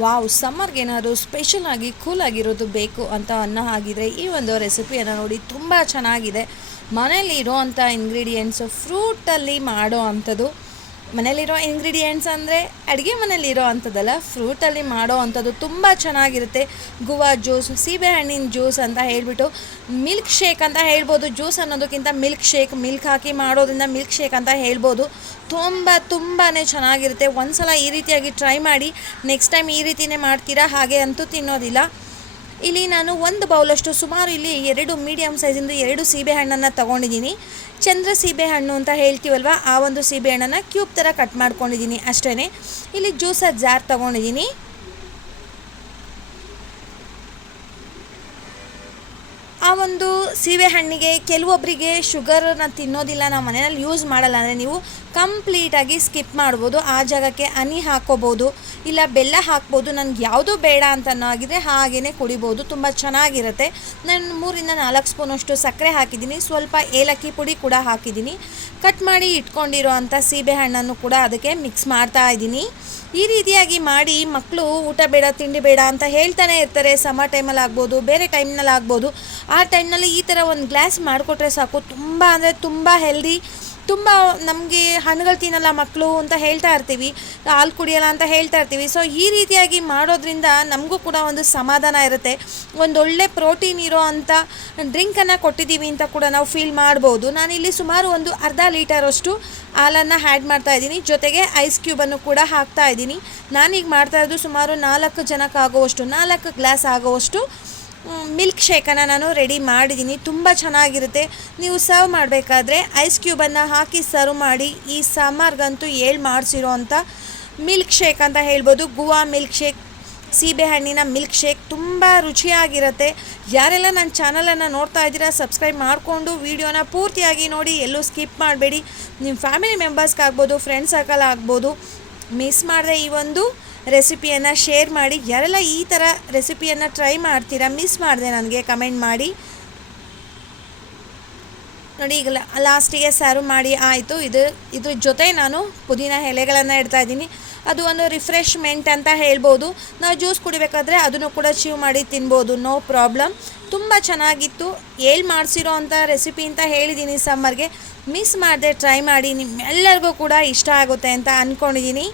Wow! ಸಮ್ಮರ್ಗೇನಾದ್ರು ಸ್ಪೆಷಲಾಗಿ ಕೂಲಾಗಿರೋದು ಬೇಕು ಅಂತ ಅನ್ನೋ ಹಾಗಿದ್ರೆ ಈ ಒಂದು ರೆಸಿಪಿಯನ್ನು ನೋಡಿ ತುಂಬ ಚೆನ್ನಾಗಿದೆ. ಮನೇಲಿ ಇರೋವಂಥ ಇಂಗ್ರೀಡಿಯೆಂಟ್ಸು ಫ್ರೂಟಲ್ಲಿ ಮಾಡೋ ಅಂಥದ್ದು. ಮನೇಲಿರೋ ಇಂಗ್ರೀಡಿಯೆಂಟ್ಸ್ ಅಂದರೆ ಅಡುಗೆ ಮನೇಲಿರೋ ಅಂಥದ್ದಲ್ಲ, ಫ್ರೂಟಲ್ಲಿ ಮಾಡೋ ಅಂಥದ್ದು ತುಂಬ ಚೆನ್ನಾಗಿರುತ್ತೆ. ಗುವಾ ಜ್ಯೂಸ್, ಸೀಬೆಹಣ್ಣಿನ ಜ್ಯೂಸ್ ಅಂತ ಹೇಳಿಬಿಟ್ಟು ಮಿಲ್ಕ್ ಶೇಕ್ ಅಂತ ಹೇಳ್ಬೋದು. ಜ್ಯೂಸ್ ಅನ್ನೋದಕ್ಕಿಂತ ಮಿಲ್ಕ್ ಶೇಕ್, ಮಿಲ್ಕ್ ಹಾಕಿ ಮಾಡೋದ್ರಿಂದ ಮಿಲ್ಕ್ ಶೇಕ್ ಅಂತ ಹೇಳ್ಬೋದು. ತುಂಬಾ ಚೆನ್ನಾಗಿರುತ್ತೆ. ಒಂದು ಸಲ ಈ ರೀತಿಯಾಗಿ ಟ್ರೈ ಮಾಡಿ, ನೆಕ್ಸ್ಟ್ ಟೈಮ್ ಈ ರೀತಿಯೇ ಮಾಡ್ತೀರಾ, ಹಾಗೆ ಅಂತೂ ತಿನ್ನೋದಿಲ್ಲ. ಇಲ್ಲಿ ನಾನು ಒಂದು ಬೌಲಷ್ಟು ಸುಮಾರು ಇಲ್ಲಿ 2 ಮೀಡಿಯಮ್ ಸೈಜಿಂದು 2 ಸೀಬೆಹಣ್ಣನ್ನು ತೊಗೊಂಡಿದ್ದೀನಿ. ಚಂದ್ರ ಸೀಬೆಹಣ್ಣು ಅಂತ ಹೇಳ್ತೀವಲ್ವ, ಆ ಒಂದು ಸೀಬೆಹಣ್ಣನ್ನು ಕ್ಯೂಬ್ ಥರ ಕಟ್ ಮಾಡ್ಕೊಂಡಿದ್ದೀನಿ ಅಷ್ಟೇ. ಇಲ್ಲಿ ಜ್ಯೂಸರ್ ಜಾರ್ ತೊಗೊಂಡಿದ್ದೀನಿ. ಆ ಒಂದು ಸೀಬೆಹಣ್ಣಿಗೆ ಕೆಲವೊಬ್ಬರಿಗೆ ಶುಗರನ್ನ ತಿನ್ನೋದಿಲ್ಲ, ನಾವು ಮನೆಯಲ್ಲಿ ಯೂಸ್ ಮಾಡಲ್ಲ ಅಂದರೆ ನೀವು ಕಂಪ್ಲೀಟಾಗಿ ಸ್ಕಿಪ್ ಮಾಡ್ಬೋದು. ಆ ಜಾಗಕ್ಕೆ ಹನಿ ಹಾಕ್ಕೋಬೋದು, ಇಲ್ಲ ಬೆಲ್ಲ ಹಾಕ್ಬೋದು. ನನಗೆ ಯಾವುದೂ ಬೇಡ ಅಂತ ಆಗಿದ್ರೆ ಹಾಗೇ ಕುಡಿಬೋದು, ತುಂಬ ಚೆನ್ನಾಗಿರುತ್ತೆ. ನಾನು 3 ರಿಂದ 4 ಸ್ಪೂನಷ್ಟು ಸಕ್ಕರೆ ಹಾಕಿದ್ದೀನಿ, ಸ್ವಲ್ಪ ಏಲಕ್ಕಿ ಪುಡಿ ಕೂಡ ಹಾಕಿದ್ದೀನಿ. ಕಟ್ ಮಾಡಿ ಇಟ್ಕೊಂಡಿರೋ ಅಂಥ ಸೀಬೆಹಣ್ಣನ್ನು ಕೂಡ ಅದಕ್ಕೆ ಮಿಕ್ಸ್ ಮಾಡ್ತಾ ಇದ್ದೀನಿ. ಈ ರೀತಿಯಾಗಿ ಮಾಡಿ ಮಕ್ಕಳು ಊಟ ಬೇಡ ತಿಂಡಿ ಬೇಡ ಅಂತ ಹೇಳ್ತಾನೆ ಇರ್ತಾರೆ. ಸಮ್ಮರ್ ಟೈಮಲ್ಲಿ ಆಗ್ಬೋದು, ಬೇರೆ ಟೈಮ್ನಲ್ಲಿ ಆಗ್ಬೋದು. ಆ ಟೈಮ್ನಲ್ಲಿ ಈ ಥರ ಒಂದು ಗ್ಲಾಸ್ ಮಾಡಿಕೊಟ್ರೆ ಸಾಕು, ತುಂಬ ಅಂದರೆ ತುಂಬ ಹೆಲ್ದಿ. ತುಂಬ ನಮಗೆ ಹಣ್ಣುಗಳು ತಿನ್ನಲ್ಲ ಮಕ್ಕಳು ಅಂತ ಹೇಳ್ತಾ ಇರ್ತೀವಿ, ಹಾಲು ಕುಡಿಯೋಲ್ಲ ಅಂತ ಹೇಳ್ತಾ ಇರ್ತೀವಿ. ಸೊ ಈ ರೀತಿಯಾಗಿ ಮಾಡೋದ್ರಿಂದ ನಮಗೂ ಕೂಡ ಒಂದು ಸಮಾಧಾನ ಇರುತ್ತೆ. ಒಂದೊಳ್ಳೆ ಪ್ರೋಟೀನ್ ಇರೋ ಅಂಥ ಡ್ರಿಂಕನ್ನು ಕೊಟ್ಟಿದ್ದೀವಿ ಅಂತ ಕೂಡ ನಾವು ಫೀಲ್ ಮಾಡ್ಬೋದು. ನಾನಿಲ್ಲಿ ಸುಮಾರು ಒಂದು ಅರ್ಧ ಲೀಟರಷ್ಟು ಹಾಲನ್ನು ಆ್ಯಡ್ ಮಾಡ್ತಾಯಿದ್ದೀನಿ, ಜೊತೆಗೆ ಐಸ್ ಕ್ಯೂಬನ್ನು ಕೂಡ ಹಾಕ್ತಾಯಿದ್ದೀನಿ. ನಾನೀಗ ಮಾಡ್ತಾಯಿದ್ದು ಸುಮಾರು 4 ಜನಕ್ಕಾಗುವಷ್ಟು, 4 ಗ್ಲಾಸ್ ಆಗುವಷ್ಟು ಮಿಲ್ಕ್ ಶೇಕನ್ನು ನಾನು ರೆಡಿ ಮಾಡಿದ್ದೀನಿ. ತುಂಬ ಚೆನ್ನಾಗಿರುತ್ತೆ. ನೀವು ಸರ್ವ್ ಮಾಡಬೇಕಾದ್ರೆ ಐಸ್ ಕ್ಯೂಬನ್ನು ಹಾಕಿ ಸರ್ವ್ ಮಾಡಿ. ಈ ಸಮ್ಮರ್ಗಂತೂ ಮಾಡಿಸಿರೋ ಅಂಥ ಮಿಲ್ಕ್ ಶೇಕ್ ಅಂತ ಹೇಳ್ಬೋದು. ಗುವಾ ಮಿಲ್ಕ್ ಶೇಕ್, ಸೀಬೆಹಣ್ಣಿನ ಮಿಲ್ಕ್ ಶೇಕ್ ತುಂಬ ರುಚಿಯಾಗಿರುತ್ತೆ. ಯಾರೆಲ್ಲ ನನ್ನ ಚಾನಲನ್ನು ನೋಡ್ತಾ ಇದ್ದೀರಾ, ಸಬ್ಸ್ಕ್ರೈಬ್ ಮಾಡಿಕೊಂಡು ವಿಡಿಯೋನ ಪೂರ್ತಿಯಾಗಿ ನೋಡಿ, ಎಲ್ಲೂ ಸ್ಕಿಪ್ ಮಾಡಬೇಡಿ. ನಿಮ್ಮ ಫ್ಯಾಮಿಲಿ ಮೆಂಬರ್ಸ್ಗಾಗ್ಬೋದು, ಫ್ರೆಂಡ್ಸ್ ಸರ್ಕಲ್ ಆಗ್ಬೋದು, ಮಿಸ್ ಮಾಡದೆ ಈ ಒಂದು ರೆಸಿಪಿಯನ್ನು ಶೇರ್ ಮಾಡಿ. ಯಾರೆಲ್ಲ ಈ ಥರ ರೆಸಿಪಿಯನ್ನು ಟ್ರೈ ಮಾಡ್ತೀರಾ, ಮಿಸ್ ಮಾಡಿದೆ ನನಗೆ ಕಮೆಂಟ್ ಮಾಡಿ. ನೋಡಿ ಈಗ ಲಾಸ್ಟಿಗೆ ಸರ್ವ್ ಮಾಡಿ ಆಯಿತು. ಇದ್ರ ಜೊತೆ ನಾನು ಪುದೀನ ಎಲೆಗಳನ್ನು ಇಡ್ತಾಯಿದ್ದೀನಿ. ಅದು ಒಂದು ರಿಫ್ರೆಶ್ಮೆಂಟ್ ಅಂತ ಹೇಳ್ಬೋದು. ನಾವು ಜ್ಯೂಸ್ ಕುಡಿಬೇಕಾದ್ರೆ ಅದನ್ನು ಕೂಡ ಚೀವ್ ಮಾಡಿ ತಿನ್ಬೋದು, ನೋ ಪ್ರಾಬ್ಲಮ್. ತುಂಬ ಚೆನ್ನಾಗಿತ್ತು. ಮಾಡಿಸಿರೋ ಅಂಥ ರೆಸಿಪಿ ಅಂತ ಹೇಳಿದ್ದೀನಿ. ಸಮ್ಮರ್ಗೆ ಮಿಸ್ ಮಾಡದೆ ಟ್ರೈ ಮಾಡಿ, ನಿಮ್ಮೆಲ್ಲರಿಗೂ ಕೂಡ ಇಷ್ಟ ಆಗುತ್ತೆ ಅಂತ ಅಂದ್ಕೊಂಡಿದ್ದೀನಿ.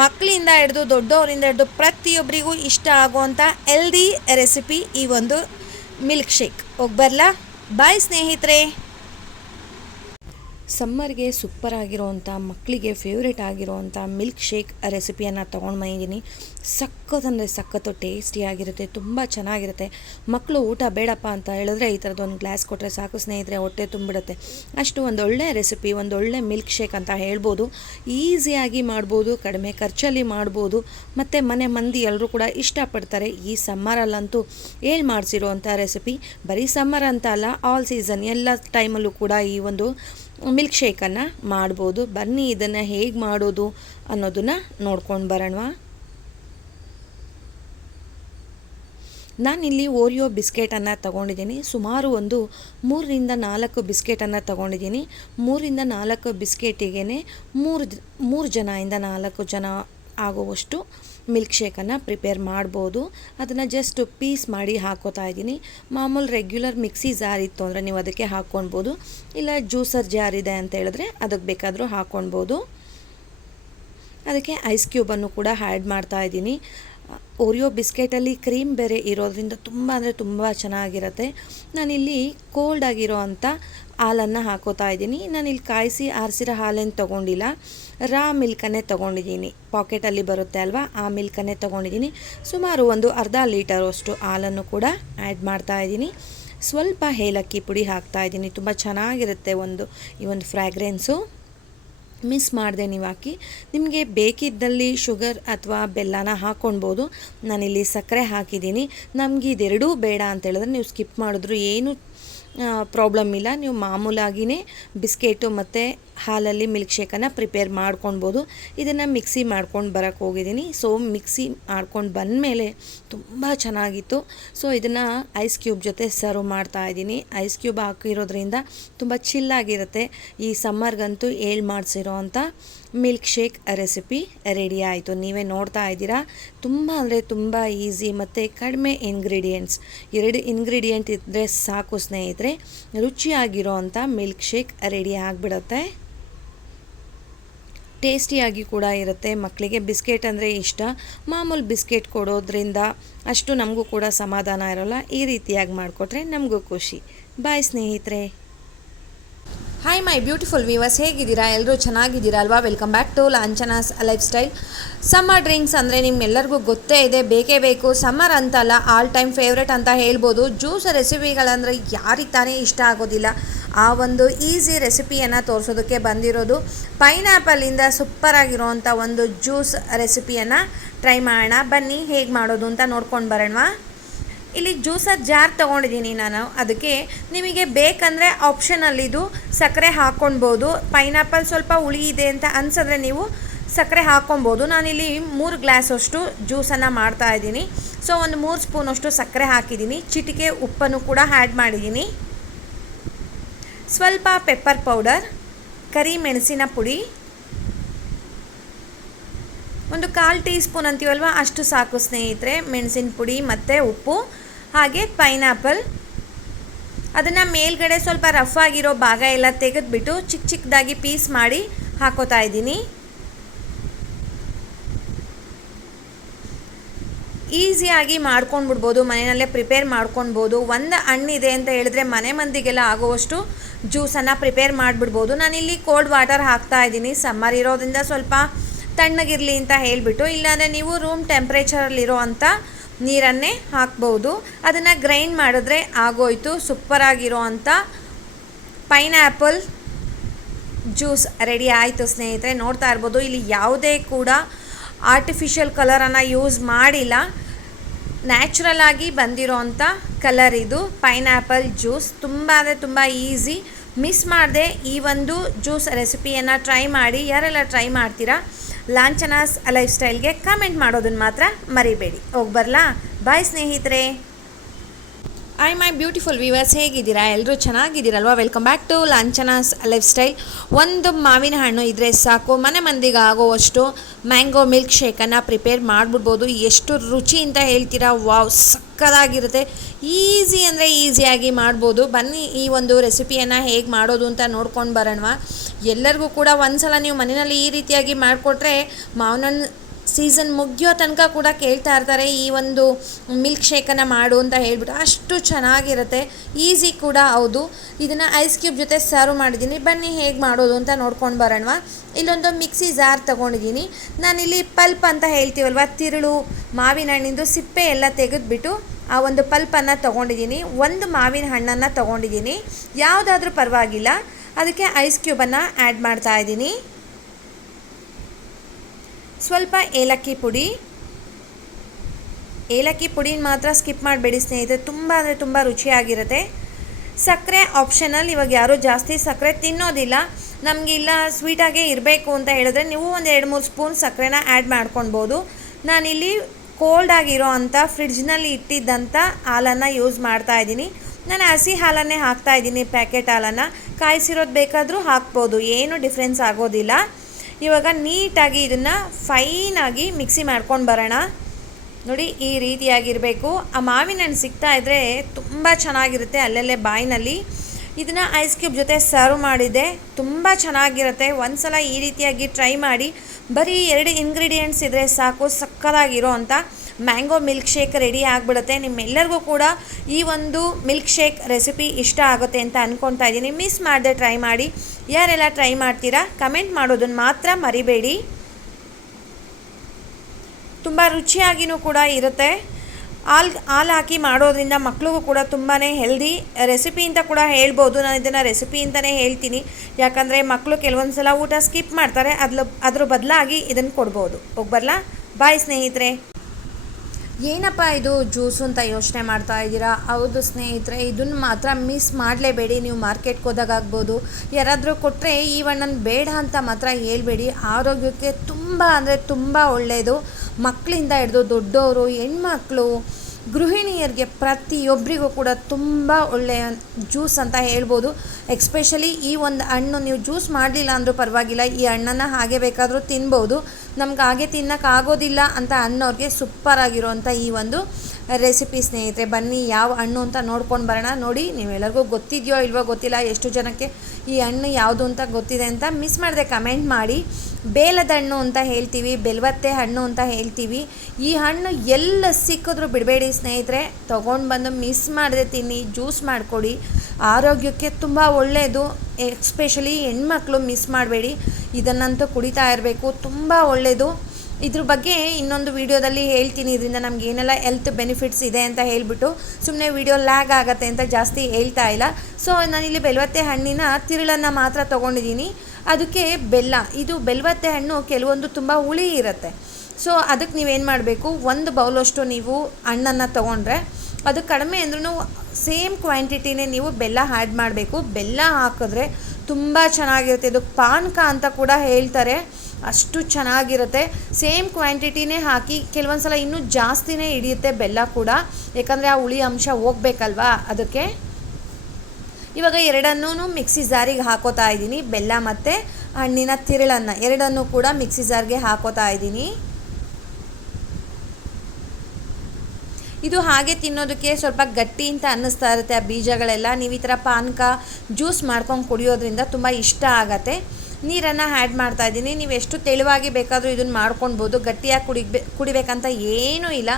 ಮಕ್ಕಳಿಂದ ಹಿಡಿದು ದೊಡ್ಡವರಿಂದ ಹಿಡಿದು ಪ್ರತಿಯೊಬ್ಬರಿಗೂ ಇಷ್ಟ ಆಗುವಂಥ ಹೆಲ್ದಿ ರೆಸಿಪಿ ಈ ಒಂದು ಮಿಲ್ಕ್ ಶೇಕ್. ಹೋಗ್ಬರಲಾ? ಬಾಯ್ ಸ್ನೇಹಿತರೆ. ಸಮ್ಮರ್ಗೆ ಸೂಪರ್ ಆಗಿರೋವಂಥ, ಮಕ್ಕಳಿಗೆ ಫೇವ್ರೇಟ್ ಆಗಿರೋವಂಥ ಮಿಲ್ಕ್ ಶೇಕ್ ರೆಸಿಪಿಯನ್ನು ತೊಗೊಂಡು ಬಂದಿದ್ದೀನಿ. ಸಖತ್ತಂದರೆ ಸಖತ್ತು ಟೇಸ್ಟಿಯಾಗಿರುತ್ತೆ, ತುಂಬ ಚೆನ್ನಾಗಿರುತ್ತೆ. ಮಕ್ಕಳು ಊಟ ಬೇಡಪ್ಪ ಅಂತ ಹೇಳಿದ್ರೆ ಈ ಥರದ್ದು ಒಂದು ಗ್ಲಾಸ್ ಕೊಟ್ಟರೆ ಸಾಕು ಸ್ನೇಹಿತರೆ, ಹೊಟ್ಟೆ ತುಂಬಿಡುತ್ತೆ. ಅಷ್ಟು ಒಂದೊಳ್ಳೆ ರೆಸಿಪಿ, ಒಂದೊಳ್ಳೆ ಮಿಲ್ಕ್ ಶೇಕ್ ಅಂತ ಹೇಳ್ಬೋದು. ಈಸಿಯಾಗಿ ಮಾಡ್ಬೋದು, ಕಡಿಮೆ ಖರ್ಚಲ್ಲಿ ಮಾಡ್ಬೋದು, ಮತ್ತು ಮನೆ ಮಂದಿ ಎಲ್ಲರೂ ಕೂಡ ಇಷ್ಟಪಡ್ತಾರೆ. ಈ ಸಮ್ಮರಲ್ಲಂತೂ ಮಾಡಿಸಿರೋ ಅಂಥ ರೆಸಿಪಿ. ಬರೀ ಸಮ್ಮರ್ ಅಂತ ಅಲ್ಲ, ಆಲ್ ಸೀಸನ್ ಎಲ್ಲ ಟೈಮಲ್ಲೂ ಕೂಡ ಈ ಒಂದು ಮಿಲ್ಕ್ ಶೇಕನ್ನು ಮಾಡ್ಬೋದು. ಬನ್ನಿ ಇದನ್ನು ಹೇಗೆ ಮಾಡೋದು ಅನ್ನೋದನ್ನು ನೋಡ್ಕೊಂಡು ಬರೋಣ. ನಾನಿಲ್ಲಿ ಓರಿಯೋ ಬಿಸ್ಕೆಟನ್ನು ತೊಗೊಂಡಿದ್ದೀನಿ. ಸುಮಾರು ಒಂದು 3 ರಿಂದ 4 ಬಿಸ್ಕೆಟನ್ನು ತೊಗೊಂಡಿದ್ದೀನಿ. 3 ರಿಂದ 4 ಬಿಸ್ಕೆಟಿಗೆ 3 ಜನದಿಂದ 4 ಜನ ಆಗುವಷ್ಟು ಮಿಲ್ಕ್ ಶೇಕನ್ನು ಪ್ರಿಪೇರ್ ಮಾಡ್ಬೋದು. ಅದನ್ನು ಜಸ್ಟ್ ಪೀಸ್ ಮಾಡಿ ಹಾಕೋತಾ ಇದ್ದೀನಿ. ಮಾಮೂಲು ರೆಗ್ಯುಲರ್ ಮಿಕ್ಸಿ ಜಾರ್ ಇತ್ತು ಅಂದರೆ ನೀವು ಅದಕ್ಕೆ ಹಾಕ್ಕೊಳ್ಬೋದು, ಇಲ್ಲ ಜ್ಯೂಸರ್ ಜಾರ್ ಇದೆ ಅಂತ ಹೇಳಿದ್ರೆ ಅದಕ್ಕೆ ಬೇಕಾದರೂ ಹಾಕ್ಕೊಳ್ಬೋದು. ಅದಕ್ಕೆ ಐಸ್ ಕ್ಯೂಬನ್ನು ಕೂಡ ಆ್ಯಡ್ ಮಾಡ್ತಾ ಇದ್ದೀನಿ. ಓರಿಯೋ ಬಿಸ್ಕೆಟಲ್ಲಿ ಕ್ರೀಮ್ ಬೇರೆ ಇರೋದ್ರಿಂದ ತುಂಬ ಅಂದರೆ ತುಂಬ ಚೆನ್ನಾಗಿರುತ್ತೆ. ನಾನಿಲ್ಲಿ ಕೋಲ್ಡ್ ಆಗಿರೋ ಅಂಥ ಹಾಲನ್ನು ಹಾಕೋತಾ ಇದ್ದೀನಿ. ನಾನಿಲ್ಲಿ ಕಾಯಿಸಿ ಆರಿಸಿರೋ ಹಾಲೇನು ತೊಗೊಂಡಿಲ್ಲ, ರಾ ಮಿಲ್ಕನ್ನೇ ತೊಗೊಂಡಿದ್ದೀನಿ. ಪಾಕೆಟಲ್ಲಿ ಬರುತ್ತೆ ಅಲ್ವಾ, ಆ ಮಿಲ್ಕನ್ನೇ ತೊಗೊಂಡಿದ್ದೀನಿ. ಸುಮಾರು ಒಂದು ಅರ್ಧ ಲೀಟರಷ್ಟು ಹಾಲನ್ನು ಕೂಡ ಆ್ಯಡ್ ಮಾಡ್ತಾಯಿದ್ದೀನಿ. ಸ್ವಲ್ಪ ಏಲಕ್ಕಿ ಪುಡಿ ಹಾಕ್ತಾಯಿದ್ದೀನಿ. ತುಂಬ ಚೆನ್ನಾಗಿರುತ್ತೆ ಈ ಒಂದು ಫ್ರ್ಯಾಗ್ರೆನ್ಸು. ಮಿಸ್ ಮಾಡಿದೆ ನೀವು ಹಾಕಿ. ನಿಮಗೆ ಬೇಕಿದ್ದಲ್ಲಿ ಶುಗರ್ ಅಥವಾ ಬೆಲ್ಲನ ಹಾಕ್ಕೊಳ್ಬೋದು. ನಾನಿಲ್ಲಿ ಸಕ್ಕರೆ ಹಾಕಿದ್ದೀನಿ. ನಮಗೆ ಇದೆರಡೂ ಬೇಡ ಅಂತ ಹೇಳಿದ್ರೆ ನೀವು ಸ್ಕಿಪ್ ಮಾಡಿದ್ರು ಏನು ಪ್ರಾಬ್ಲಮ್ ಇಲ್ಲ. ನೀವು ಮಾಮೂಲಾಗಿಯೇ ಬಿಸ್ಕೆಟು ಮತ್ತು ಹಾಲಲ್ಲಿ ಮಿಲ್ಕ್ ಶೇಕನ್ನು ಪ್ರಿಪೇರ್ ಮಾಡ್ಕೊಳ್ಬೋದು. ಇದನ್ನು ಮಿಕ್ಸಿ ಮಾಡ್ಕೊಂಡು ಬರೋಕ್ಕೆ ಹೋಗಿದ್ದೀನಿ. ಸೊ ಮಿಕ್ಸಿ ಮಾಡ್ಕೊಂಡು ಬಂದಮೇಲೆ ತುಂಬ ಚೆನ್ನಾಗಿತ್ತು. ಸೊ ಇದನ್ನು ಐಸ್ ಕ್ಯೂಬ್ ಜೊತೆ ಸರ್ವ್ ಮಾಡ್ತಾಯಿದ್ದೀನಿ. ಐಸ್ ಕ್ಯೂಬ್ ಹಾಕಿರೋದ್ರಿಂದ ತುಂಬ ಚಿಲ್ಲಾಗಿರುತ್ತೆ. ಈ ಸಮ್ಮರ್ಗಂತೂ ಮಾಡಿಸಿರೋ ಅಂಥ ಮಿಲ್ಕ್ ಶೇಕ್ ರೆಸಿಪಿ ರೆಡಿ ಆಯಿತು. ನೀವೇ ನೋಡ್ತಾ ಇದ್ದೀರಾ, ತುಂಬ ಅಂದರೆ ತುಂಬ ಈಸಿ ಮತ್ತು ಕಡಿಮೆ ಇಂಗ್ರೀಡಿಯೆಂಟ್ಸ್. 2 ಇಂಗ್ರೀಡಿಯೆಂಟ್ ಇದ್ದರೆ ಸಾಕು ಸ್ನೇಹಿತರೆ, ರುಚಿಯಾಗಿರೋ ಅಂಥ ಮಿಲ್ಕ್ ಶೇಕ್ ರೆಡಿ ಆಗಿಬಿಡುತ್ತೆ. ಟೇಸ್ಟಿಯಾಗಿ ಕೂಡ ಇರುತ್ತೆ. ಮಕ್ಕಳಿಗೆ ಬಿಸ್ಕೆಟ್ ಅಂದರೆ ಇಷ್ಟ, ಮಾಮೂಲು ಬಿಸ್ಕೆಟ್ ಕೊಡೋದ್ರಿಂದ ಅಷ್ಟು ನಮಗೂ ಕೂಡ ಸಮಾಧಾನ ಇರೋಲ್ಲ. ಈ ರೀತಿಯಾಗಿ ಮಾಡಿಕೊಟ್ರೆ ನಮಗೂ ಖುಷಿ. ಬಾಯ್ ಸ್ನೇಹಿತರೆ. ಹಾಯ್ ಮೈ ಬ್ಯೂಟಿಫುಲ್ ವ್ಯೂವರ್ಸ್, ಹೇಗಿದ್ದೀರಾ? ಎಲ್ಲರೂ ಚೆನ್ನಾಗಿದ್ದೀರಾ ಅಲ್ವಾ? Welcome back to Lanchana's life style. Summer drinks ಅಂದರೆ ನಿಮ್ಮೆಲ್ಲರಿಗೂ ಗೊತ್ತೇ ಇದೆ, ಬೇಕೇ ಬೇಕು. ಸಮ್ಮರ್ ಅಂತಲ್ಲ, ಆಲ್ ಟೈಮ್ ಫೇವ್ರೆಟ್ ಅಂತ ಹೇಳ್ಬೋದು. ಜ್ಯೂಸ್ ರೆಸಿಪಿಗಳಂದರೆ ಯಾರಿಗೆ ತಾನೇ ಇಷ್ಟ ಆಗೋದಿಲ್ಲ. ಆ ಒಂದು ಈಸಿ ರೆಸಿಪಿಯನ್ನು ತೋರಿಸೋದಕ್ಕೆ ಬಂದಿರೋದು. ಪೈನಾಪಲಿಂದ ಸೂಪರಾಗಿರೋವಂಥ ಒಂದು ಜ್ಯೂಸ್ ರೆಸಿಪಿಯನ್ನು ಟ್ರೈ ಮಾಡೋಣ ಬನ್ನಿ. ಹೇಗೆ ಮಾಡೋದು ಅಂತ ನೋಡ್ಕೊಂಡು ಬರೋಣ. ಇಲ್ಲಿ ಜ್ಯೂಸರ್ ಜಾರ್ ತೊಗೊಂಡಿದ್ದೀನಿ ನಾನು. ಅದಕ್ಕೆ ನಿಮಗೆ ಬೇಕಂದರೆ ಆಪ್ಷನಲ್ಲಿದು ಸಕ್ಕರೆ ಹಾಕ್ಕೊಳ್ಬೋದು. ಪೈನಾಪಲ್ ಸ್ವಲ್ಪ ಹುಳಿ ಇದೆ ಅಂತ ಅನಿಸಿದ್ರೆ ನೀವು ಸಕ್ಕರೆ ಹಾಕ್ಕೊಬೋದು. ನಾನಿಲ್ಲಿ 3 ಗ್ಲಾಸಷ್ಟು ಜ್ಯೂಸನ್ನು ಮಾಡ್ತಾಯಿದ್ದೀನಿ. ಸೊ ಒಂದು 3 ಸ್ಪೂನಷ್ಟು ಸಕ್ಕರೆ ಹಾಕಿದ್ದೀನಿ. ಚಿಟಿಕೆ ಉಪ್ಪನ್ನು ಕೂಡ ಆ್ಯಡ್ ಮಾಡಿದ್ದೀನಿ. ಸ್ವಲ್ಪ ಪೆಪ್ಪರ್ ಪೌಡರ್, ಕರಿ ಮೆಣಸಿನ ಪುಡಿ, ಒಂದು 1/4 ಟೀ ಸ್ಪೂನ್ ಅಂತೀವಲ್ವ ಅಷ್ಟು ಸಾಕು ಸ್ನೇಹಿತರೆ. ಮೆಣಸಿನ ಪುಡಿ ಮತ್ತು ಉಪ್ಪು, ಹಾಗೆ ಪೈನಾಪಲ್. ಅದನ್ನು ಮೇಲ್ಗಡೆ ಸ್ವಲ್ಪ ರಫ್ ಆಗಿರೋ ಭಾಗ ಎಲ್ಲ ತೆಗೆದುಬಿಟ್ಟು ಚಿಕ್ಕ ಚಿಕ್ಕದಾಗಿ ಪೀಸ್ ಮಾಡಿ ಹಾಕೋತಾ ಇದ್ದೀನಿ. ಈಸಿಯಾಗಿ ಮಾಡ್ಕೊಂಡ್ಬಿಡ್ಬೋದು, ಮನೆಯಲ್ಲೇ ಪ್ರಿಪೇರ್ ಮಾಡ್ಕೊಳ್ಬೋದು. ಒಂದು ಹಣ್ಣಿದೆ ಅಂತ ಹೇಳಿದ್ರೆ ಮನೆ ಮಂದಿಗೆಲ್ಲ ಆಗುವಷ್ಟು ಜ್ಯೂಸನ್ನು ಪ್ರಿಪೇರ್ ಮಾಡಿಬಿಡ್ಬೋದು. ನಾನಿಲ್ಲಿ ಕೋಲ್ಡ್ ವಾಟರ್ ಹಾಕ್ತಾ ಇದ್ದೀನಿ, ಸಮ್ಮರ್ ಇರೋದ್ರಿಂದ ಸ್ವಲ್ಪ ತಣ್ಣಗಿರಲಿ ಅಂತ ಹೇಳಿಬಿಟ್ಟು. ಇಲ್ಲಾಂದರೆ ನೀವು ರೂಮ್ ಟೆಂಪ್ರೇಚರಲ್ಲಿರೋ ಅಂಥ ನೀರನ್ನೇ ಹಾಕ್ಬೋದು. ಅದನ್ನು ಗ್ರೈಂಡ್ ಮಾಡಿದ್ರೆ ಆಗೋಯ್ತು. ಸೂಪರಾಗಿರೋ ಅಂಥ ಪೈನಾಪಲ್ ಜ್ಯೂಸ್ ರೆಡಿ ಆಯಿತು ಸ್ನೇಹಿತರೆ. ನೋಡ್ತಾ ಇರ್ಬೋದು, ಇಲ್ಲಿ ಯಾವುದೇ ಕೂಡ ಆರ್ಟಿಫಿಷಿಯಲ್ ಕಲರನ್ನು ಯೂಸ್ ಮಾಡಿಲ್ಲ. ನ್ಯಾಚುರಲ್ ಆಗಿ ಬಂದಿರೋ ಅಂಥ ಕಲರ್ ಇದು ಪೈನಾಪಲ್ ಜ್ಯೂಸ್. ತುಂಬ ಅಂದರೆ ತುಂಬ ಈಸಿ. ಮಿಸ್ ಮಾಡದೆ ಈ ಒಂದು ಜ್ಯೂಸ್ ರೆಸಿಪಿಯನ್ನು ಟ್ರೈ ಮಾಡಿ. ಯಾರೆಲ್ಲ ಟ್ರೈ ಮಾಡ್ತೀರಾ ಲಾಂಛನಾಸ್ ಲೈಫ್ ಸ್ಟೈಲ್ಗೆ ಕಮೆಂಟ್ ಮಾಡೋದನ್ನು ಮಾತ್ರ ಮರಿಬೇಡಿ. ಹೋಗಿ ಬರಲಾ? ಬಾಯ್ ಸ್ನೇಹಿತರೆ. ಐ ಮೈ ಬ್ಯೂಟಿಫುಲ್ ವ್ಯೂವರ್ಸ್, ಹೇಗಿದ್ದೀರಾ? ಎಲ್ಲರೂ ಚೆನ್ನಾಗಿದ್ದೀರಲ್ವ? Welcome back to Lanchana's life style. ಒಂದು ಮಾವಿನ ಹಣ್ಣು ಇದ್ದರೆ ಸಾಕು, ಮನೆ ಮಂದಿಗೆ ಆಗೋವಷ್ಟು ಮ್ಯಾಂಗೋ ಮಿಲ್ಕ್ ಶೇಕನ್ನು ಪ್ರಿಪೇರ್ ಮಾಡಿಬಿಡ್ಬೋದು. ಎಷ್ಟು ರುಚಿ ಅಂತ ಹೇಳ್ತೀರಾ? ವಾವ್, ಸಕ್ಕತ್ತಾಗಿರುತ್ತೆ. ಈಸಿ ಅಂದರೆ ಈಸಿಯಾಗಿ ಮಾಡ್ಬೋದು. ಬನ್ನಿ ಈ ಒಂದು ರೆಸಿಪಿಯನ್ನು ಹೇಗೆ ಮಾಡೋದು ಅಂತ ನೋಡ್ಕೊಂಡು ಬರೋಣ. ಎಲ್ಲರಿಗೂ ಕೂಡ ಒಂದು ಸಲ ನೀವು ಮನೆಯಲ್ಲಿ ಈ ರೀತಿಯಾಗಿ ಮಾಡಿಕೊಟ್ರೆ ಮಾವಿನ ಹಣ್ಣು ಸೀಸನ್ ಮುಗಿಯೋ ತನಕ ಕೂಡ ಕೇಳ್ತಾ ಇರ್ತಾರೆ ಈ ಒಂದು ಮಿಲ್ಕ್ ಶೇಕನ್ನು ಮಾಡು ಅಂತ ಹೇಳ್ಬಿಟ್ಟು. ಅಷ್ಟು ಚೆನ್ನಾಗಿರುತ್ತೆ, ಈಸಿ ಕೂಡ ಹೌದು. ಇದನ್ನು ಐಸ್ ಕ್ಯೂಬ್ ಜೊತೆ ಸರ್ವ್ ಮಾಡಿದ್ದೀನಿ. ಬನ್ನಿ ಹೇಗೆ ಮಾಡೋದು ಅಂತ ನೋಡ್ಕೊಂಡು ಬರೋಣ. ಇಲ್ಲೊಂದು ಮಿಕ್ಸಿ ಜಾರ್ ತೊಗೊಂಡಿದ್ದೀನಿ. ನಾನಿಲ್ಲಿ ಪಲ್ಪ್ ಅಂತ ಹೇಳ್ತೀವಲ್ವ, ತಿರುಳು ಮಾವಿನ ಹಣ್ಣಿಂದು ಸಿಪ್ಪೆ ಎಲ್ಲ ತೆಗೆದುಬಿಟ್ಟು ಆ ಒಂದು ಪಲ್ಪನ್ನು ತೊಗೊಂಡಿದ್ದೀನಿ. ಒಂದು ಮಾವಿನ ಹಣ್ಣನ್ನು ತೊಗೊಂಡಿದ್ದೀನಿ, ಯಾವುದಾದ್ರೂ ಪರವಾಗಿಲ್ಲ. ಅದಕ್ಕೆ ಐಸ್ ಕ್ಯೂಬನ್ನು ಆ್ಯಡ್ ಮಾಡ್ತಾಯಿದ್ದೀನಿ. ಸ್ವಲ್ಪ ಏಲಕ್ಕಿ ಪುಡಿ. ಏಲಕ್ಕಿ ಪುಡಿನ ಮಾತ್ರ ಸ್ಕಿಪ್ ಮಾಡಬೇಡಿ ಸ್ನೇಹಿತರೆ, ತುಂಬ ಅಂದರೆ ತುಂಬ ರುಚಿಯಾಗಿರುತ್ತೆ. ಸಕ್ಕರೆ ಆಪ್ಷನಲ್. ಇವಾಗ ಯಾರೂ ಜಾಸ್ತಿ ಸಕ್ಕರೆ ತಿನ್ನೋದಿಲ್ಲ, ನಮಗೆ ಇಲ್ಲ ಸ್ವೀಟಾಗೇ ಇರಬೇಕು ಅಂತ ಹೇಳಿದ್ರೆ ನೀವು ಒಂದು 2-3 ಸ್ಪೂನ್ ಸಕ್ಕರೆನ ಆ್ಯಡ್ ಮಾಡ್ಕೊಳ್ಬೋದು. ನಾನಿಲ್ಲಿ ಕೋಲ್ಡ್ ಆಗಿರೋ ಅಂಥ ಫ್ರಿಡ್ಜ್ನಲ್ಲಿ ಇಟ್ಟಿದ್ದಂಥ ಹಾಲನ್ನು ಯೂಸ್ ಮಾಡ್ತಾಯಿದ್ದೀನಿ. ನಾನು ಹಸಿ ಹಾಲನ್ನೇ ಹಾಕ್ತಾಯಿದ್ದೀನಿ, ಪ್ಯಾಕೆಟ್ ಹಾಲನ್ನು. ಕಾಯಿಸಿರೋದು ಬೇಕಾದರೂ ಹಾಕ್ಬೋದು, ಏನೂ ಡಿಫ್ರೆನ್ಸ್ ಆಗೋದಿಲ್ಲ. ಇವಾಗ ನೀಟಾಗಿ ಇದನ್ನು ಫೈನಾಗಿ ಮಿಕ್ಸಿ ಮಾಡ್ಕೊಂಡು ಬರೋಣ. ನೋಡಿ, ಈ ರೀತಿಯಾಗಿರಬೇಕು. ಆ ಮಾವಿನ ಹಣ್ಣು ಸಿಗ್ತಾಯಿದ್ರೆ ತುಂಬ ಚೆನ್ನಾಗಿರುತ್ತೆ ಅಲ್ಲಲ್ಲೇ ಬಾಯಿನಲ್ಲಿ. ಇದನ್ನು ಐಸ್ ಕ್ಯೂಬ್ ಜೊತೆ ಸರ್ವ್ ಮಾಡಿದೆ, ತುಂಬ ಚೆನ್ನಾಗಿರುತ್ತೆ. ಒಂದು ಸಲ ಈ ರೀತಿಯಾಗಿ ಟ್ರೈ ಮಾಡಿ. ಬರೀ 2 ಇಂಗ್ರೀಡಿಯೆಂಟ್ಸ್ ಇದ್ದರೆ ಸಾಕು, ಸಕ್ಕತ್ತಾಗಿರೋ ಅಂಥ ಮ್ಯಾಂಗೋ ಮಿಲ್ಕ್ ಶೇಕ್ ರೆಡಿ ಆಗಿಬಿಡುತ್ತೆ. ನಿಮ್ಮೆಲ್ಲರಿಗೂ ಕೂಡ ಈ ಒಂದು ಮಿಲ್ಕ್ ಶೇಕ್ ರೆಸಿಪಿ ಇಷ್ಟ ಆಗುತ್ತೆ ಅಂತ ಅಂದ್ಕೊತಾ ಇದ್ದೀನಿ. ಮಿಸ್ ಮಾಡದೆ ಟ್ರೈ ಮಾಡಿ. ಯಾರೆಲ್ಲ ಟ್ರೈ ಮಾಡ್ತೀರಾ ಕಮೆಂಟ್ ಮಾಡೋದನ್ನು ಮಾತ್ರ ಮರಿಬೇಡಿ. ತುಂಬ ರುಚಿಯಾಗಿಯೂ ಕೂಡ ಇರುತ್ತೆ. ಹಾಲು ಹಾಕಿ ಮಾಡೋದ್ರಿಂದ ಮಕ್ಳಿಗೂ ಕೂಡ ತುಂಬಾ ಹೆಲ್ದಿ ರೆಸಿಪಿ ಅಂತ ಕೂಡ ಹೇಳ್ಬೋದು. ನಾನು ಇದನ್ನು ರೆಸಿಪಿ ಅಂತಲೇ ಹೇಳ್ತೀನಿ, ಯಾಕಂದರೆ ಮಕ್ಕಳು ಕೆಲವೊಂದು ಸಲ ಊಟ ಸ್ಕಿಪ್ ಮಾಡ್ತಾರೆ. ಅದ್ರ ಬದಲಾಗಿ ಇದನ್ನು ಕೊಡ್ಬೋದು. ಹೋಗಿ ಬರಲಾ? ಬಾಯ್ ಸ್ನೇಹಿತರೆ. ಏನಪ್ಪ ಇದು ಜ್ಯೂಸು ಅಂತ ಯೋಚನೆ ಮಾಡ್ತಾ ಇದ್ದೀರಾ? ಹೌದು ಸ್ನೇಹಿತರೆ, ಇದನ್ನು ಮಾತ್ರ ಮಿಸ್ ಮಾಡಲೇಬೇಡಿ. ನೀವು ಮಾರ್ಕೆಟ್ಗೆ ಹೋದಾಗ ಆಗ್ಬೋದು, ಯಾರಾದರೂ ಕೊಟ್ಟರೆ ಈ ಹಣ್ಣನ್ನು ಬೇಡ ಅಂತ ಮಾತ್ರ ಹೇಳ್ಬೇಡಿ. ಆರೋಗ್ಯಕ್ಕೆ ತುಂಬ ಅಂದರೆ ತುಂಬ ಒಳ್ಳೆಯದು. ಮಕ್ಕಳಿಂದ ಹಿಡಿದು ದೊಡ್ಡವರು, ಹೆಣ್ಮಕ್ಳು ಗೃಹಿಣಿಯರಿಗೆ ಪ್ರತಿಯೊಬ್ಬರಿಗೂ ಕೂಡ ತುಂಬ ಒಳ್ಳೆಯ ಜ್ಯೂಸ್ ಅಂತ ಹೇಳ್ಬೋದು. ಎಕ್ಸ್ಪೆಷಲಿ ಈ ಒಂದು ಹಣ್ಣು ನೀವು ಜ್ಯೂಸ್ ಮಾಡಲಿಲ್ಲ ಅಂದರೂ ಪರವಾಗಿಲ್ಲ, ಈ ಹಣ್ಣನ್ನು ಹಾಗೆ ಬೇಕಾದರೂ ತಿನ್ಬೋದು. ನಮ್ಗೆ ಹಾಗೆ ತಿನ್ನೋಕ್ಕಾಗೋದಿಲ್ಲ ಅಂತ ಅನ್ನೋರಿಗೆ ಸೂಪರಾಗಿರುವಂಥ ಈ ಒಂದು ರೆಸಿಪಿ ಸ್ನೇಹಿತರೆ. ಬನ್ನಿ ಯಾವ ಹಣ್ಣು ಅಂತ ನೋಡ್ಕೊಂಡು ಬರೋಣ. ನೋಡಿ, ನೀವೆಲ್ಲರಿಗೂ ಗೊತ್ತಿದೆಯೋ ಇಲ್ವೋ ಗೊತ್ತಿಲ್ಲ, ಎಷ್ಟು ಜನಕ್ಕೆ ಈ ಹಣ್ಣು ಯಾವುದು ಅಂತ ಗೊತ್ತಿದೆ ಅಂತ ಮಿಸ್ ಮಾಡದೆ ಕಮೆಂಟ್ ಮಾಡಿ. ಬೇಲದ ಹಣ್ಣು ಅಂತ ಹೇಳ್ತೀವಿ, ಬೆಲ್ವತ್ತೆ ಹಣ್ಣು ಅಂತ ಹೇಳ್ತೀವಿ. ಈ ಹಣ್ಣು ಎಲ್ಲ ಸಿಕ್ಕಿದ್ರೂ ಬಿಡಬೇಡಿ ಸ್ನೇಹಿತರೆ, ತೊಗೊಂಡು ಬಂದು ಮಿಸ್ ಮಾಡದೆ ತಿನ್ನಿ, ಜ್ಯೂಸ್ ಮಾಡಿಕೊಡಿ. ಆರೋಗ್ಯಕ್ಕೆ ತುಂಬ ಒಳ್ಳೆಯದು. ಎಸ್ಪೆಷಲಿ ಹೆಣ್ಮಕ್ಳು ಮಿಸ್ ಮಾಡಬೇಡಿ, ಇದನ್ನಂತೂ ಕುಡಿತಾ ಇರಬೇಕು, ತುಂಬ ಒಳ್ಳೆಯದು. ಇದ್ರ ಬಗ್ಗೆ ಇನ್ನೊಂದು ವೀಡಿಯೋದಲ್ಲಿ ಹೇಳ್ತೀನಿ, ಇದರಿಂದ ನಮ್ಗೆ ಏನೆಲ್ಲ ಹೆಲ್ತ್ ಬೆನಿಫಿಟ್ಸ್ ಇದೆ ಅಂತ ಹೇಳಿಬಿಟ್ಟು. ಸುಮ್ಮನೆ ವೀಡಿಯೋ ಲ್ಯಾಗ್ ಆಗುತ್ತೆ ಅಂತ ಜಾಸ್ತಿ ಹೇಳ್ತಾ ಇಲ್ಲ. ಸೊ ನಾನಿಲ್ಲಿ ಬೆಲ್ವತ್ತೆ ಹಣ್ಣಿನ ತಿರುಳನ್ನು ಮಾತ್ರ ತೊಗೊಂಡಿದ್ದೀನಿ. ಅದಕ್ಕೆ ಬೆಲ್ಲ, ಇದು ಬೆಲ್ವತ್ತೆ ಹಣ್ಣು ಕೆಲವೊಂದು ತುಂಬ ಹುಳಿ ಇರುತ್ತೆ. ಸೊ ಅದಕ್ಕೆ ನೀವೇನು ಮಾಡಬೇಕು, ಒಂದು ಬೌಲಷ್ಟು ನೀವು ಹಣ್ಣನ್ನು ತೊಗೊಂಡ್ರೆ ಅದು ಕಡಿಮೆ ಅಂದ್ರೂ ಸೇಮ್ ಕ್ವಾಂಟಿಟಿನೇ ನೀವು ಬೆಲ್ಲ ಆ್ಯಡ್ ಮಾಡಬೇಕು. ಬೆಲ್ಲ ಹಾಕಿದ್ರೆ ತುಂಬ ಚೆನ್ನಾಗಿರುತ್ತೆ. ಇದು ಪಾನಕ ಅಂತ ಕೂಡ ಹೇಳ್ತಾರೆ, ಅಷ್ಟು ಚೆನ್ನಾಗಿರುತ್ತೆ. ಸೇಮ್ ಕ್ವಾಂಟಿಟಿನೇ ಹಾಕಿ, ಕೆಲವೊಂದು ಸಲ ಇನ್ನೂ ಜಾಸ್ತಿನೇ ಹಿಡಿಯುತ್ತೆ ಬೆಲ್ಲ ಕೂಡ, ಯಾಕಂದರೆ ಆ ಹುಳಿ ಅಂಶ ಹೋಗ್ಬೇಕಲ್ವಾ ಅದಕ್ಕೆ. ಇವಾಗ ಎರಡನ್ನೂ ಮಿಕ್ಸಿ ಜಾರಿಗೆ ಹಾಕೋತಾ ಇದ್ದೀನಿ. ಬೆಲ್ಲ ಮತ್ತು ಹಣ್ಣಿನ ತಿರುಳನ್ನು ಎರಡನ್ನೂ ಕೂಡ ಮಿಕ್ಸಿ ಜಾರ್ಗೆ ಹಾಕೋತಾ ಇದ್ದೀನಿ. ಇದು ಹಾಗೆ ತಿನ್ನೋದಕ್ಕೆ ಸ್ವಲ್ಪ ಗಟ್ಟಿ ಅಂತ ಅನ್ನಿಸ್ತಾ ಇರುತ್ತೆ ಆ ಬೀಜಗಳೆಲ್ಲ. ನೀವು ಈ ಥರ ಪಾನಕ ಜ್ಯೂಸ್ ಮಾಡ್ಕೊಂಡು ಕುಡಿಯೋದ್ರಿಂದ ತುಂಬ ಇಷ್ಟ ಆಗತ್ತೆ. ನೀರನ್ನು ಆ್ಯಡ್ ಮಾಡ್ತಾಯಿದ್ದೀನಿ. ನೀವು ಎಷ್ಟು ತೆಳುವಾಗಿ ಬೇಕಾದರೂ ಇದನ್ನು ಮಾಡ್ಕೊಳ್ಬೋದು, ಗಟ್ಟಿಯಾಗಿ ಕುಡಿಬೇಕಂತ ಏನೂ ಇಲ್ಲ.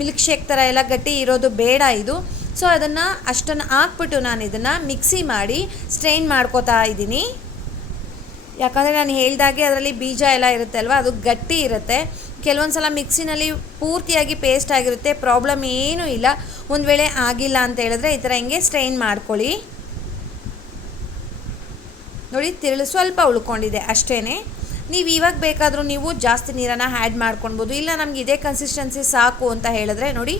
ಮಿಲ್ಕ್ ಶೇಕ್ ಥರ ಎಲ್ಲ ಗಟ್ಟಿ ಇರೋದು ಬೇಡ ಇದು. ಸೊ ಅದನ್ನು ಅಷ್ಟನ್ನು ಹಾಕ್ಬಿಟ್ಟು ನಾನು ಇದನ್ನು ಮಿಕ್ಸಿ ಮಾಡಿ ಸ್ಟ್ರೈನ್ ಮಾಡ್ಕೋತಾ ಇದ್ದೀನಿ. ಯಾಕಂದರೆ ನಾನು ಹೇಳ್ದಾಗೆ ಅದರಲ್ಲಿ ಬೀಜ ಎಲ್ಲ ಇರುತ್ತೆ ಅಲ್ವ, ಅದು ಗಟ್ಟಿ ಇರುತ್ತೆ. ಕೆಲವೊಂದು ಸಲ ಮಿಕ್ಸಿನಲ್ಲಿ ಪೂರ್ತಿಯಾಗಿ ಪೇಸ್ಟ್ ಆಗಿರುತ್ತೆ, ಪ್ರಾಬ್ಲಮ್ ಏನೂ ಇಲ್ಲ. ಒಂದು ವೇಳೆ ಆಗಿಲ್ಲ ಅಂತ ಹೇಳಿದ್ರೆ ಈ ಥರ ಹಿಂಗೆ ಸ್ಟ್ರೈನ್ ಮಾಡ್ಕೊಳ್ಳಿ. ನೋಡಿ, ತಿರುಳು ಸ್ವಲ್ಪ ಉಳ್ಕೊಂಡಿದೆ ಅಷ್ಟೇ. ನೀವು ಇವಾಗ ಬೇಕಾದರೂ ನೀವು ಜಾಸ್ತಿ ನೀರನ್ನು ಆ್ಯಡ್ ಮಾಡ್ಕೊಳ್ಬೋದು. ಇಲ್ಲ ನಮ್ಗೆ ಇದೇ ಕನ್ಸಿಸ್ಟೆನ್ಸಿ ಸಾಕು ಅಂತ ಹೇಳಿದ್ರೆ ನೋಡಿ,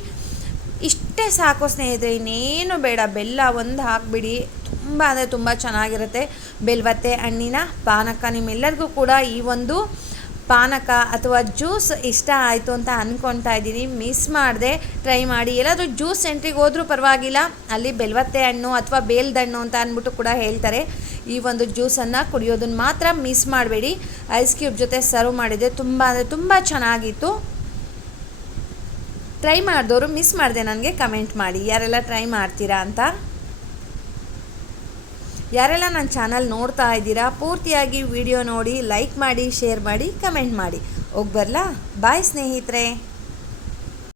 ಇಷ್ಟೇ ಸಾಕು ಸ್ನೇಹಿತರೆ, ಇನ್ನೇನು ಬೇಡ. ಬೆಲ್ಲ ಒಂದು ಹಾಕಿಬಿಡಿ, ತುಂಬ ಅಂದರೆ ತುಂಬ ಚೆನ್ನಾಗಿರುತ್ತೆ. ಬೆಲ್ವತ್ತೆ ಹಣ್ಣಿನ ಪಾನಕ ನಿಮ್ಮೆಲ್ಲರಿಗೂ ಕೂಡ ಈ ಒಂದು ಪಾನಕ ಅಥವಾ ಜ್ಯೂಸ್ ಇಷ್ಟ ಆಯಿತು ಅಂತ ಅಂದ್ಕೊಳ್ತಾ ಇದ್ದೀನಿ. ಮಿಸ್ ಮಾಡದೆ ಟ್ರೈ ಮಾಡಿ. ಎಲ್ಲಾದರೂ ಜ್ಯೂಸ್ ಸೆಂಟ್ರಿಗೆ ಹೋದರೂ ಪರವಾಗಿಲ್ಲ, ಅಲ್ಲಿ ಬೆಲ್ವತ್ತೆ ಹಣ್ಣು ಅಥವಾ ಬೇಲ್ದ ಹಣ್ಣು ಅಂತ ಅಂದ್ಬಿಟ್ಟು ಕೂಡ ಹೇಳ್ತಾರೆ. ಈ ಒಂದು ಜ್ಯೂಸನ್ನು ಕುಡಿಯೋದನ್ನು ಮಾತ್ರ ಮಿಸ್ ಮಾಡಬೇಡಿ. ಐಸ್ ಕ್ಯೂಬ್ ಜೊತೆ ಸರ್ವ್ ಮಾಡಿದೆ, ತುಂಬ ಅಂದರೆ ತುಂಬ ಚೆನ್ನಾಗಿತ್ತು. ಟ್ರೈ ಮಾಡಿದವರು ಮಿಸ್ ಮಾಡಿದೆ ನನಗೆ ಕಮೆಂಟ್ ಮಾಡಿ, ಯಾರೆಲ್ಲ ಟ್ರೈ ಮಾಡ್ತೀರಾ ಅಂತ. ಯಾರೆಲ್ಲ ನನ್ನ ಚಾನಲ್ ನೋಡ್ತಾ ಇದ್ದೀರಾ, ಪೂರ್ತಿಯಾಗಿ ವಿಡಿಯೋ ನೋಡಿ, ಲೈಕ್ ಮಾಡಿ, ಶೇರ್ ಮಾಡಿ, ಕಮೆಂಟ್ ಮಾಡಿ. ಹೋಗಿ ಬರಲಾ? ಬಾಯ್ ಸ್ನೇಹಿತರೆ.